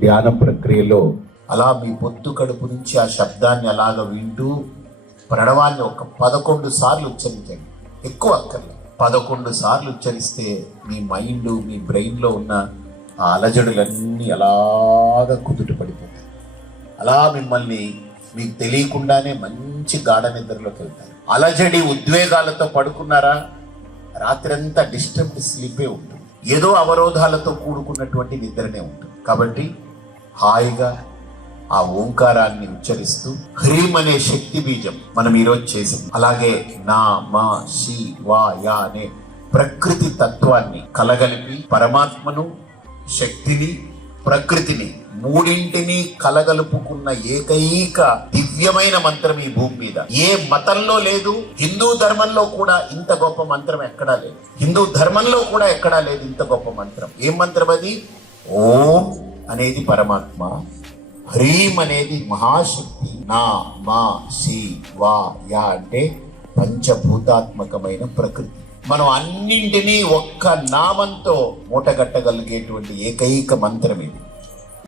ధ్యాన ప్రక్రియలో అలా మీ పొత్తు కడుపు నుంచి ఆ శబ్దాన్ని అలాగ వింటూ ప్రణవాన్ని ఒక పదకొండు సార్లు ఉచ్చరించండి. ఎక్కువ అక్కర్లేదు. పదకొండు సార్లు ఉచ్చరిస్తే మీ మైండ్ మీ బ్రెయిన్లో ఉన్న ఆ అలజడులన్నీ అలాగ కుదుట పడిపోతాయి. అలా మిమ్మల్ని మీకు తెలియకుండానే మంచి గాఢ నిద్రలోకి వెళ్తారు. అలజడి ఉద్వేగాలతో పడుకున్నారా? రాత్రంతా డిస్టర్బ్డ్ స్లీపే ఉంటుంది. ఏదో అవరోధాలతో కూడుకున్నటువంటి నిద్రనే ఉంటుంది. కాబట్టి హాయిగా ఆ ఓంకారాన్ని ఉచ్చరిస్తూ హ్రీం అనే శక్తి బీజం మనం ఈరోజు చేసాం. అలాగే నా మా షి వా యా అనే ప్రకృతి తత్వాన్ని కలగలిపి పరమాత్మను శక్తిని ప్రకృతిని మూడింటిని కలగలుపుకున్న ఏకైక దివ్యమైన మంత్రం ఈ భూమి మీద. ఏ మతంలో లేదు హిందూ ధర్మంలో కూడా ఇంత గొప్ప మంత్రం ఎక్కడా లేదు. హిందూ ధర్మంలో కూడా ఎక్కడా లేదు ఇంత గొప్ప మంత్రం. ఏం మంత్రం అది? ఓం అనేది పరమాత్మ. హ్రీం అనేది మహాశక్తి. నా మా సి వా యా అంటే పంచభూతాత్మకమైన ప్రకృతి. మనం అన్నింటినీ ఒక్క నామంతో మూటగట్టగలిగేటువంటి ఏకైక మంత్రం ఇది.